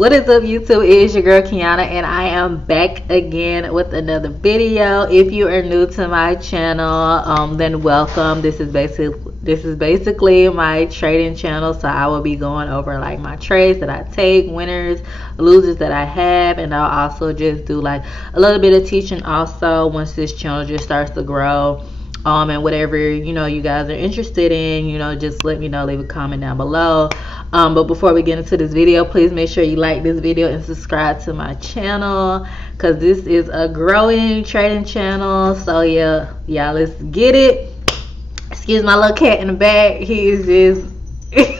What is up, YouTube? It is your girl Keyahnah, and I am back again with another video. If you are new to my channel, then welcome. This is basically my trading channel, so I will be going over like my trades that I take, winners, losers that I have, and I'll also just do like a little bit of teaching also once this channel just starts to grow. And whatever you guys are interested in, just let me know, leave a comment down below. But before we get into this video, please make sure you like this video and subscribe to my channel, because this is a growing trading channel. So yeah, let's get it. Excuse my little cat in the back, he is just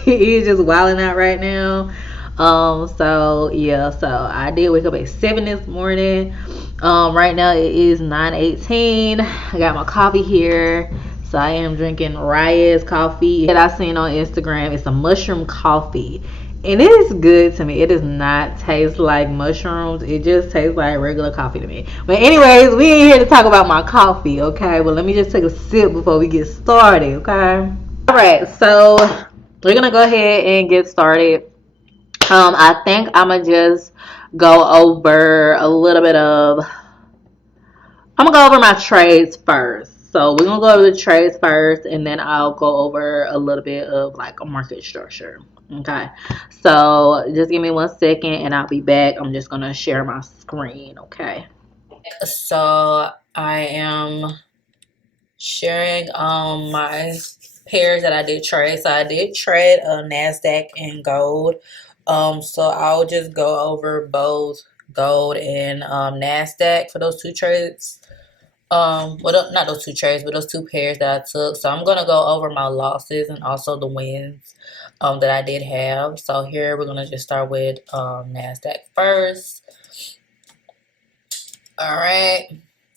he's just wilding out right now. So yeah, so I did wake up at 7 this morning. Right now it is 9:18. I got my coffee here. So I am drinking Raya's coffee that I seen on Instagram. It's a mushroom coffee, and it is good to me. It does not taste like mushrooms. It just tastes like regular coffee to me. But anyways, we ain't here to talk about my coffee, okay? Well, let me just take a sip before we get started, okay? All right, so we're gonna go ahead and get started. I think I'm gonna just go over a little bit of. I'm gonna go over my trades first. So we're gonna go over the trades first, and then I'll go over a little bit of like a market structure. Okay. So just give me 1 second, and I'll be back. I'm just gonna share my screen. Okay. So I am sharing my pairs that I did trade. So I did trade Nasdaq and gold. So I'll just go over both gold and Nasdaq for those two trades. Well, not those two trades, but those two pairs that I took. So I'm gonna go over my losses and also the wins that I did have. So here we're gonna just start with Nasdaq first. All right.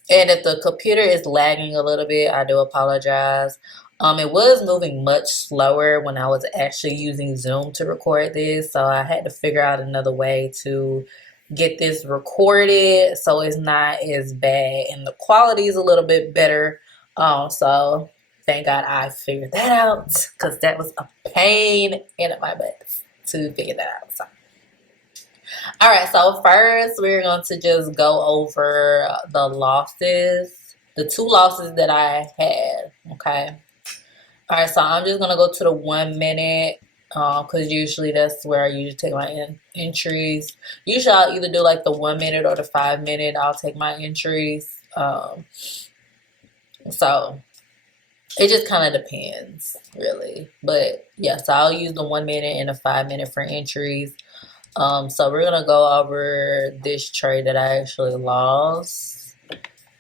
And if the computer is lagging a little bit, I do apologize. It was moving much slower when I was actually using Zoom to record this, so I had to figure out another way to get this recorded so it's not as bad and the quality is a little bit better. So thank God I figured that out, because that was a pain in my butt to figure that out. So. All right, so first we're going to just go over the losses, the two losses that I had, okay? All right, so I'm just going to go to the 1 minute, because usually that's where I usually take my entries. Usually I'll either do like the 1 minute or the 5 minute. I'll take my entries. So it just kind of depends, really. But yeah, so I'll use the 1 minute and the 5 minute for entries. So we're gonna go over this trade that I actually lost.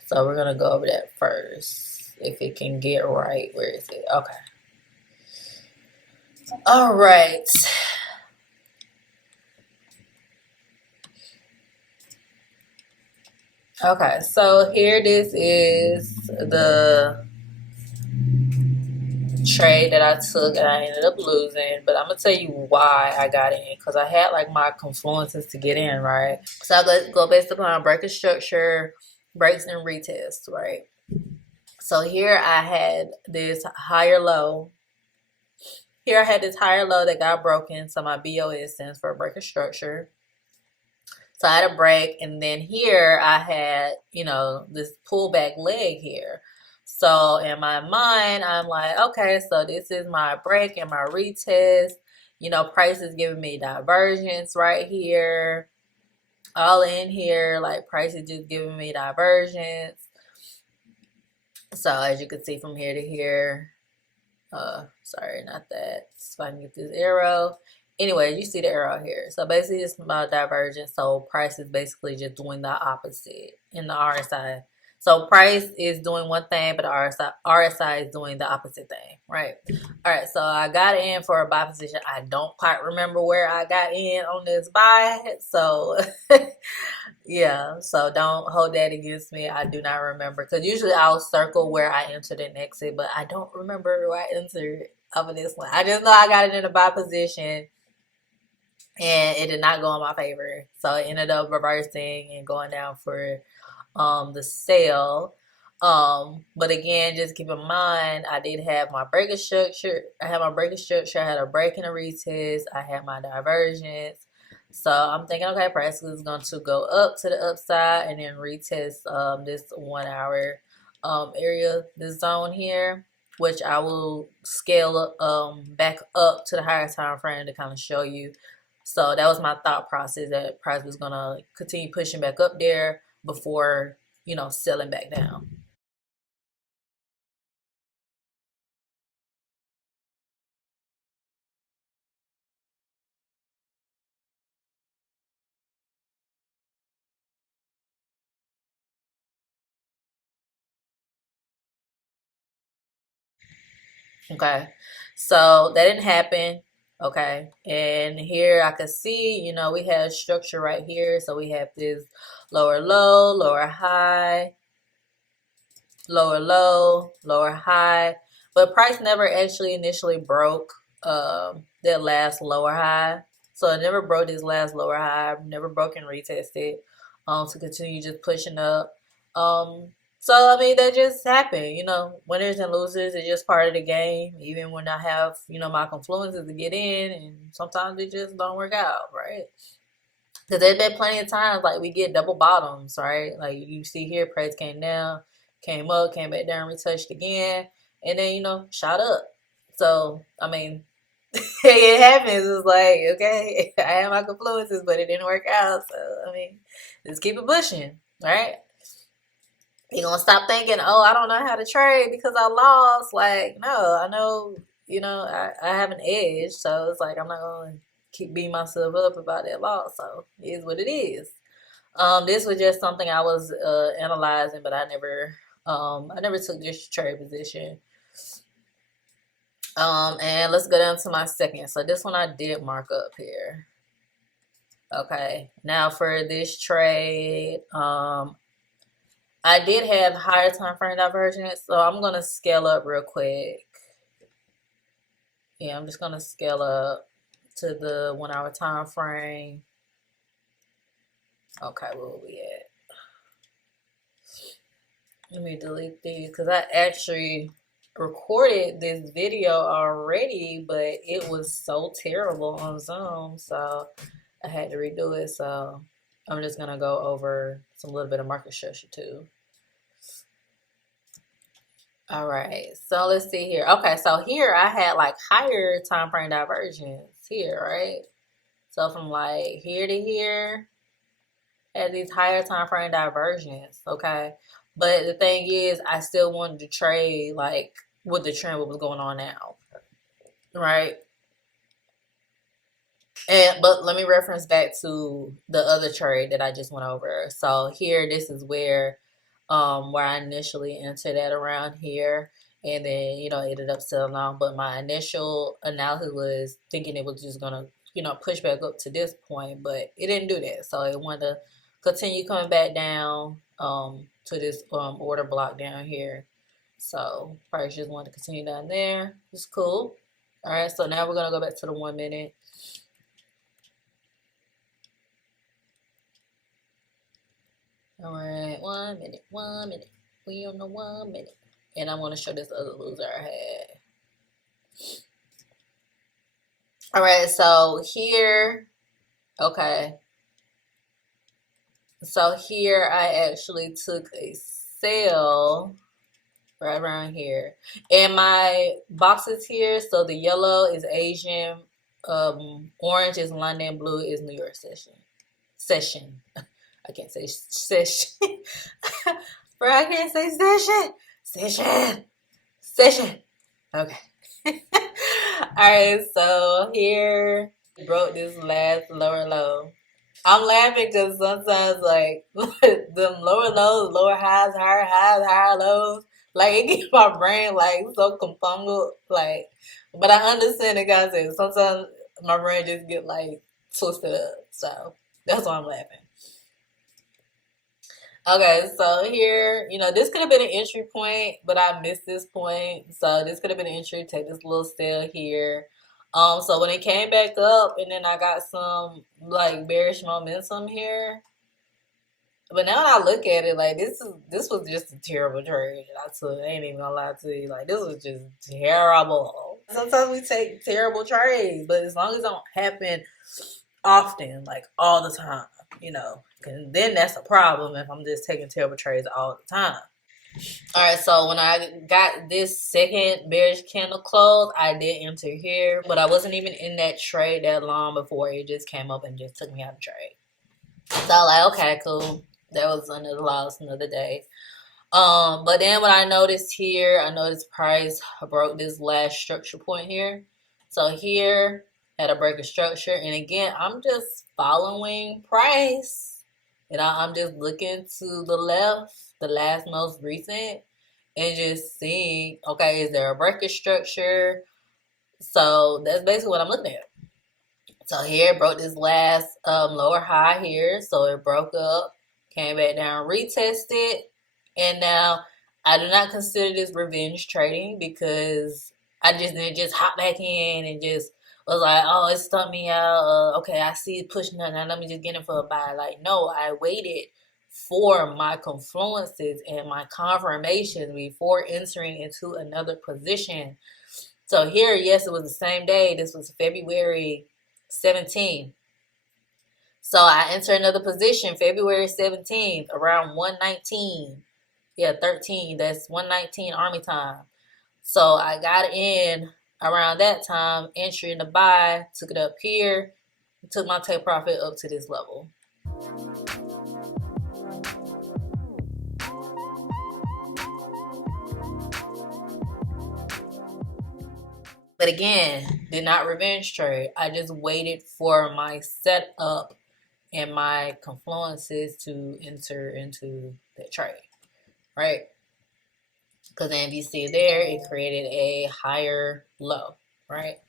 So we're gonna go over that first, if it can get right. Where is it? Okay. All right. Okay, so here this is the trade that I took and I ended up losing, but I'm gonna tell you why I got in, because I had like my confluences to get in, right? So I go based upon breaking structure, breaks, and retests, right? So here I had this higher low. Here I had this higher low that got broken, so my BOS stands for breaking structure. So I had a break, and then here I had, this pullback leg here. So in my mind, I'm like, okay, so this is my break and my retest. Price is giving me divergence right here. All in here, like price is just giving me divergence. So as you can see from here to here, sorry, not that. If I can get this arrow. Anyway, you see the arrow here. So basically it's about divergence. So price is basically just doing the opposite in the RSI. So price is doing one thing, but the RSI is doing the opposite thing, right? All right, so I got in for a buy position. I don't quite remember where I got in on this buy. So yeah, so don't hold that against me. I do not remember, because usually I'll circle where I entered and exit, but I don't remember where I entered over this one. I just know I got it in a buy position, and it did not go in my favor. So it ended up reversing and going down for the sale. But again, just keep in mind, I did have my breaking structure. I had a break and a retest. I had my divergence. So I'm thinking, okay, price is going to go up to the upside and then retest this 1 hour area, this zone here, which I will scale back up to the higher time frame to kind of show you. So that was my thought process, that price was going to continue pushing back up there before, you know, selling back down. Okay, so that didn't happen. Okay, and here I can see, you know, we have structure right here. So we have this lower low, lower high, lower low, lower high, but price never actually initially broke that last lower high. So it never broke this last lower high, never broke and retested to continue just pushing up. Um, so I mean that just happened, you know, winners and losers, it's just part of the game. Even when I have, you know, my confluences to get in, and sometimes it just don't work out, right? Because there's been plenty of times like we get double bottoms, right? Like you see here, price came down, came up, came back down, retouched again, and then, you know, shot up. So I mean, it happens. It's like, okay, I had my confluences, but it didn't work out. So I mean, just keep it pushing, right? You're gonna stop thinking, oh, I don't know how to trade because I lost. Like, no, I know, you know, I have an edge, so it's like I'm not gonna keep beating myself up about that loss. So it is what it is. This was just something I was analyzing, but I never took this trade position. And let's go down to my second. So this one I did mark up here. Okay, now for this trade, I did have higher time frame divergence, so I'm gonna scale up real quick. Yeah, I'm just gonna scale up to the 1 hour time frame. Okay, where are we at? Let me delete these because I actually recorded this video already, but it was so terrible on Zoom, so I had to redo it. So I'm just gonna go over some little bit of market structure too. All right, so let's see here. Okay, so here I had like higher time frame divergence here, right? So from like here to here, had these higher time frame divergence, okay? But the thing is, I still wanted to trade like with the trend, what was going on now, right? But let me reference back to the other trade that I just went over. So here, this is where I initially entered at around here, and then, you know, ended up selling off. But my initial analysis was thinking it was just gonna, you know, push back up to this point, but it didn't do that. So it wanted to continue coming back down to this order block down here. So price just wanted to continue down there. It's cool. All right, so now we're gonna go back to the 1 minute. All right, 1 minute, 1 minute. We on the 1 minute. And I'm going to show this other loser I had. All right, so here, okay. So here I actually took a sale right around here. And my boxes here, so the yellow is Asian, orange is London, blue is New York session. I can't say session. Bro, I can't say session. Okay. Alright, so here broke this last lower low. I'm laughing because sometimes like the lower lows, lower highs, higher lows, like it gets my brain like so confungled. Like, but I understand the concept. Sometimes my brain just get like twisted up. So that's why I'm laughing. Okay, so here, you know, this could have been an entry point, but I missed this point. So this could have been an entry. Take this little sale here. So when it came back up, and then I got some like bearish momentum here. But now that I look at it, like this was just a terrible trade. I took. I ain't even gonna lie to you. Like this was just terrible. Sometimes we take terrible trades, but as long as it don't happen often, like all the time, and then that's a problem if I'm just taking terrible trades all the time. All right, so when I got this second bearish candle close, I did enter here, but I wasn't even in that trade that long before it just came up and just took me out of trade. So I was like, okay, cool. That was another loss, another day. But then what I noticed here, I noticed price broke this last structure point here. So here had a break of structure, and again, I'm just following price. I'm just looking to the left, the last most recent, and just seeing, okay, is there a break of structure? So that's basically what I'm looking at. So here it broke this last lower high here. So it broke up, came back down, retested, and now I do not consider this revenge trading because I just didn't just hop back in and just was like, oh, it stumped me out. Okay, I see it pushing up. Now let me just get in for a buy. Like, no, I waited for my confluences and my confirmations before entering into another position. So here, yes, it was the same day. This was February 17th. So I entered another position February 17th around 119. Yeah, 13. That's 119 Army time. So I got in around that time, entering the buy, took it up here, took my take profit up to this level. But again, did not revenge trade. I just waited for my setup and my confluences to enter into that trade, right? Because then if you see there, it created a higher low, right?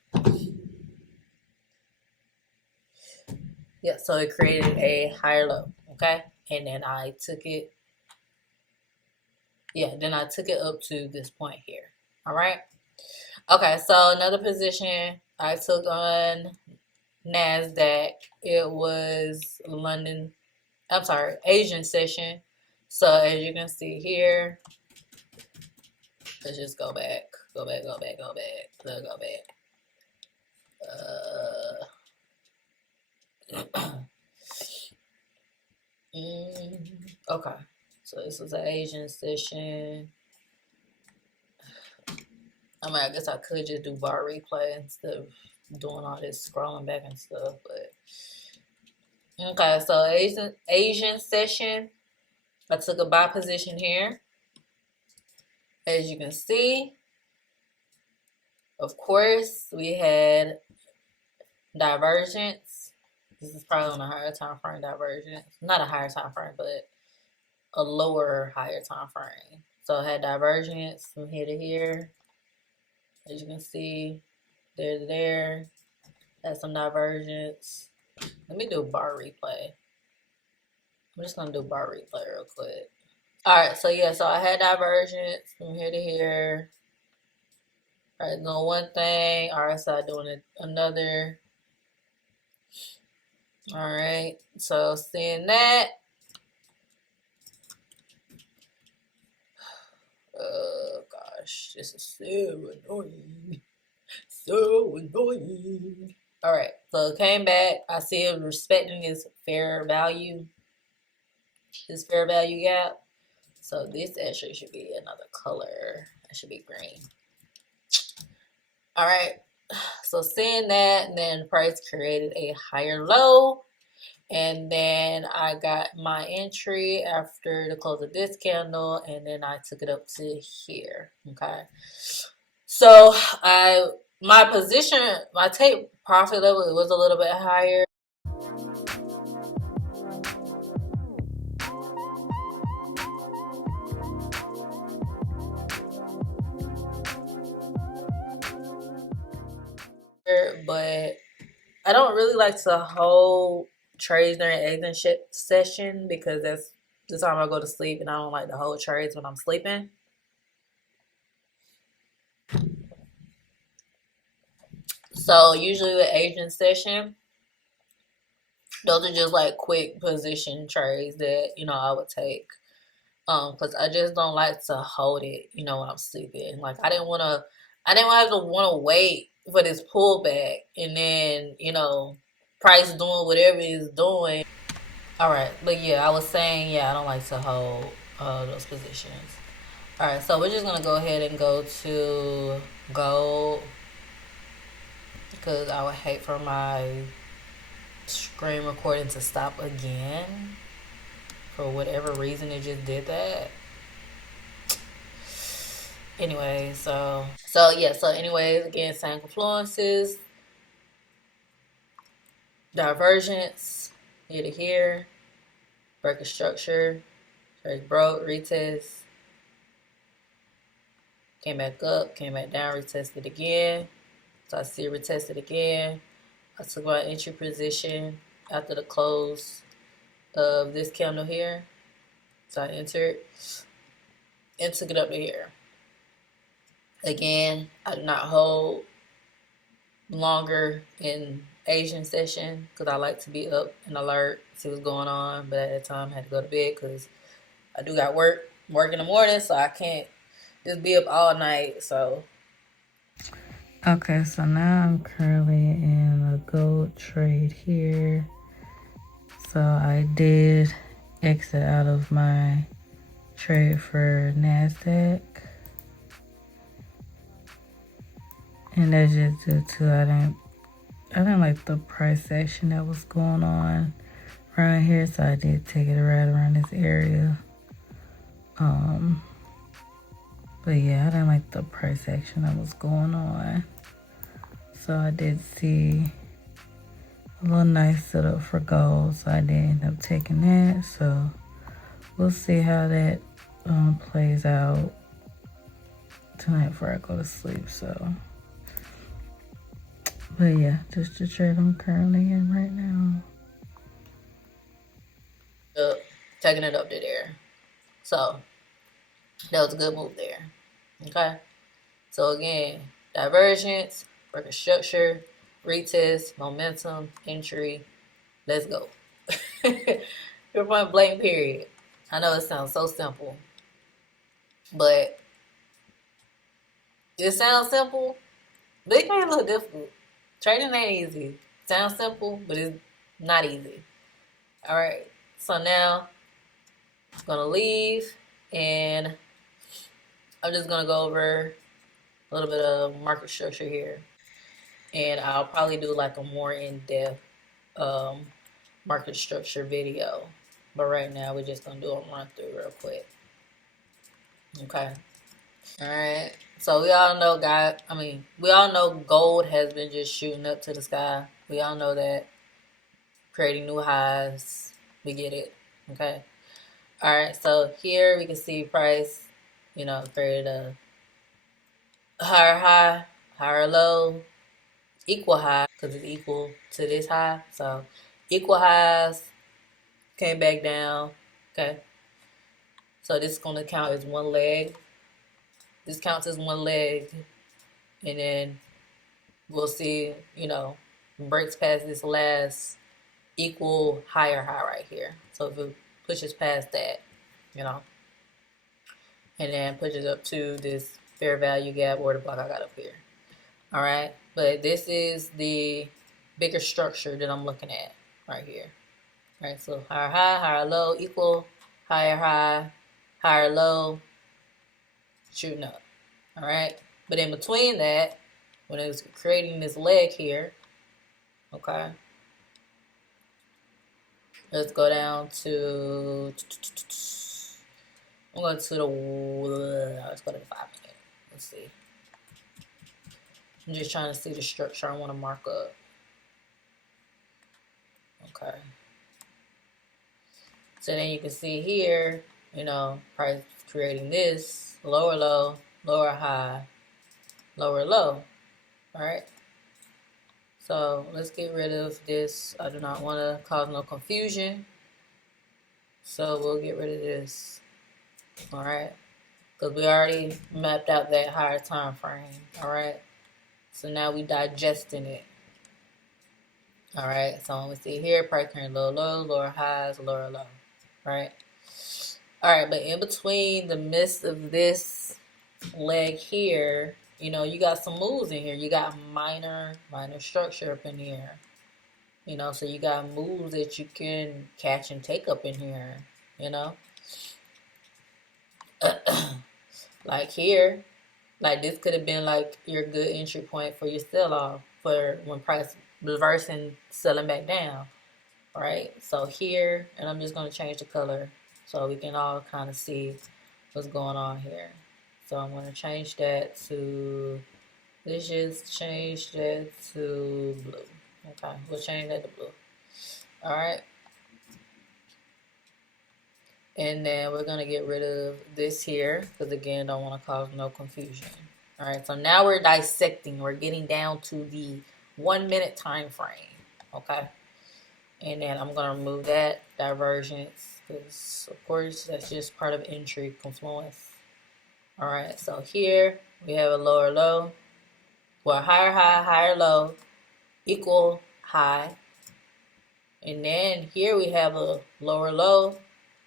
Yeah, so it created a higher low, okay? And then I took it, then I took it up to this point here, all right? Okay, so another position I took on NASDAQ, it was Asian session. So as you can see here, let's just go back. Okay, so this was an Asian session. I guess I could just do bar replay instead of doing all this scrolling back and stuff, but okay, so Asian session, I took a buy position here. As you can see, of course, we had divergence. This is probably on a higher time frame divergence. Not a higher time frame, but a lower, higher time frame. So I had divergence from here to here. As you can see, there to there. Had some divergence. Let me do bar replay. I'm just going to do bar replay real quick. Alright, so yeah, so I had divergence from here to here. Alright, doing one thing. RSI doing another. Alright, so seeing that. Oh gosh, this is so annoying. So annoying. Alright, so it came back. I see it respecting its fair value. This fair value gap. So this actually should be another color. That should be green. Alright, so seeing that, and then price created a higher low. And then I got my entry after the close of this candle, and then I took it up to here. Okay. So my position, my take profit level, it was a little bit higher. But I don't really like to hold trades during exit session because that's the time I go to sleep, and I don't like to hold trades when I'm sleeping. So usually with Asian session, those are just like quick position trades that I would take, because I just don't like to hold it when I'm sleeping. Like I didn't have to wait for this pullback and then price doing whatever it's doing. All right, but yeah, I was saying, yeah, I don't like to hold those positions. All right, so we're just gonna go ahead and go to gold because I would hate for my screen recording to stop again for whatever reason. It just did that. Anyway, so anyways, again, same influences, divergence here to here, break a structure, trade broke, retest, came back up, came back down, retested again. So I see it retested again. I took my entry position after the close of this candle here. So I entered and took it up to here. Again, I do not hold longer in Asian session because I like to be up and alert, see what's going on. But at that time, I had to go to bed because I do got work in the morning, so I can't just be up all night. So okay, so now I'm currently in a gold trade here. So I did exit out of my trade for Nasdaq, and that's just due to I didn't like the price action that was going on around here, so I did take it right around this area. But yeah, I didn't like the price action that was going on, so I did see a little nice setup for gold, so I did end up taking that. So we'll see how that plays out tonight before I go to sleep. So, but yeah, just the trade I'm currently in right now. Taking it up to there. So that was a good move there. Okay. So again, divergence, break a structure, retest, momentum, entry. Let's go. Your point blank period. I know it sounds so simple, but it sounds simple, but it can be a little difficult. Trading ain't easy. Sounds simple, but it's not easy. All right. So now I'm gonna leave, and I'm just gonna go over a little bit of market structure here, and I'll probably do like a more in-depth market structure video. But right now we're just gonna do a run through real quick. Okay. All right. So we all know gold has been just shooting up to the sky. We all know that, creating new highs. We get it. Okay. All right. So here we can see price, created a higher high, higher low, equal high because it's equal to this high. So equal highs, came back down. Okay. So this is going to count as one leg. This counts as one leg. And then we'll see, breaks past this last equal higher high right here. So if it pushes past that, and then pushes up to this fair value gap order block I got up here. All right. But this is the bigger structure that I'm looking at right here. All right. So higher high, higher low, equal, higher high, higher low, shooting up. All right. But in between that, when it was creating this leg here, okay, let's go down to, let's go to the 5 minute. Let's see. I'm just trying to see the structure I want to mark up. Okay. So then you can see here, price creating this lower low, lower high, lower low. All right. So let's get rid of this. I do not want to cause no confusion. So we'll get rid of this. All right. Because we already mapped out that higher time frame. All right. So now we digesting it. All right. So when we see here, price carrying low, low, lower highs, lower low. Right. All right. But in between the midst of this leg here, you got some moves in here. You got minor structure up in here. You know, so you got moves that you can catch and take up in here, you know. Like here, like this could have been like your good entry point for your sell off for when price reversing, selling back down, right? So here, and I'm just going to change the color so we can all kind of see what's going on here. So I'm going to change that to, let's just change that to blue. Okay, we'll change that to blue. All right. And then we're going to get rid of this here because, again, don't want to cause no confusion. All right, so now we're dissecting. We're getting down to the 1 minute time frame. Okay. And then I'm going to remove that divergence because, of course, that's just part of entry confluence. All right, so here we have a lower low. Well, higher high, higher low, equal high. And then here we have a lower low,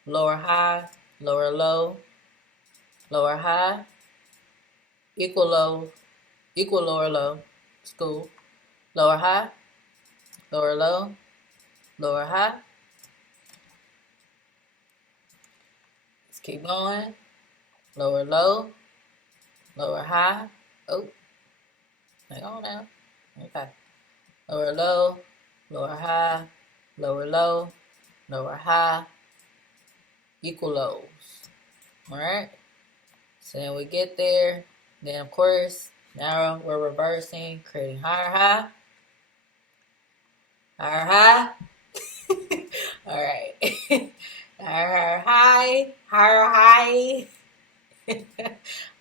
lower high, lower low, lower high, equal low, equal lower low, school, lower high, lower low, lower high. Let's keep going. Lower low, lower high. Oh, hang on now. Okay. Lower low, lower high, lower low, lower high, equal lows. All right. So then we get there. Then, of course, now we're reversing, creating higher high, higher high. All right. Higher high, higher high.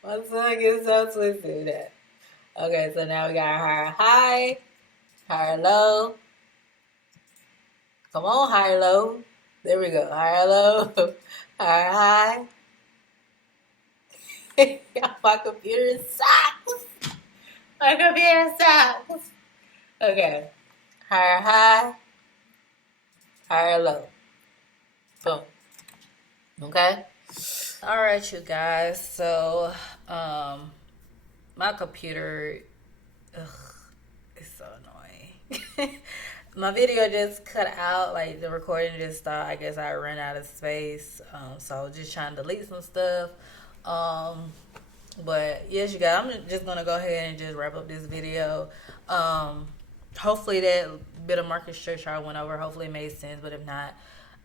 My son gets so twisted with that. Okay, so now we got higher high, higher low. Come on, higher low. There we go. Higher low, higher high. My computer sucks. My computer sucks. Okay. Higher high, higher low. Boom. Okay. All right, you guys. So, my computer, it's so annoying. My video just cut out, like the recording just stopped. I guess I ran out of space. So just trying to delete some stuff. But yes, you guys, I'm just gonna go ahead and just wrap up this video. Hopefully that bit of market structure I went over, hopefully it made sense. But if not,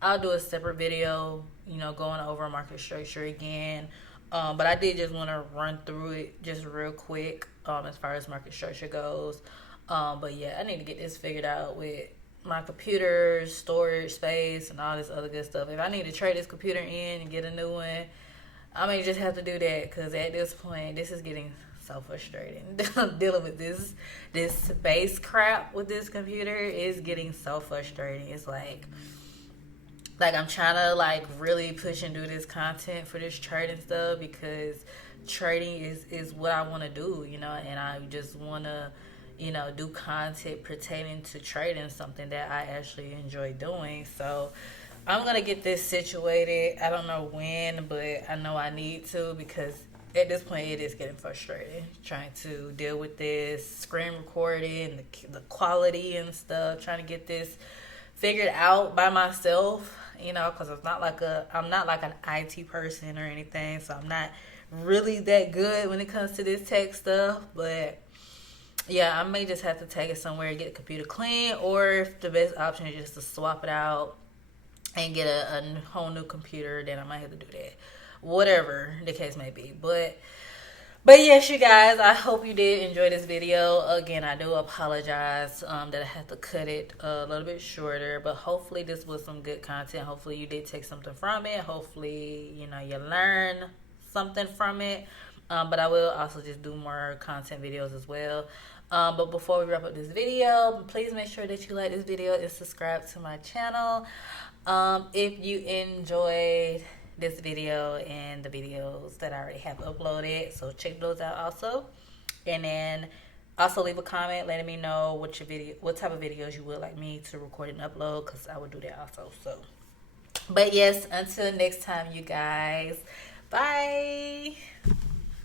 I'll do a separate video, you know, going over market structure again. But I did just want to run through it just real quick as far as market structure goes. But yeah, I need to get this figured out with my computer, storage space, and all this other good stuff. If I need to trade this computer in and get a new one, I may just have to do that because at this point, this is getting so frustrating. Dealing with this space crap with this computer is getting so frustrating. It's like I'm trying to like really push and do this content for this trading stuff because trading is what I want to do, you know, and I just want to, you know, do content pertaining to trading, something that I actually enjoy doing. So I'm going to get this situated. I don't know when, but I know I need to because at this point it is getting frustrating trying to deal with this screen recording, the quality and stuff, trying to get this figured out by myself, you know, because I'm not like an IT person or anything, so I'm not really that good when it comes to this tech stuff. But yeah, I may just have to take it somewhere and get the computer clean, or if the best option is just to swap it out and get a whole new computer, then I might have to do that. Whatever the case may be. But yes, you guys, I hope you did enjoy this video. Again, I do apologize that I had to cut it a little bit shorter, but hopefully this was some good content. Hopefully you did take something from it. Hopefully, you know, you learn something from it. But I will also just do more content videos as well. But before we wrap up this video, please make sure that you like this video and subscribe to my channel. If you enjoyed this video and the videos that I already have uploaded, so check those out also. And then also leave a comment letting me know what type of videos you would like me to record and upload, because I would do that also. So but yes, until next time, you guys, bye.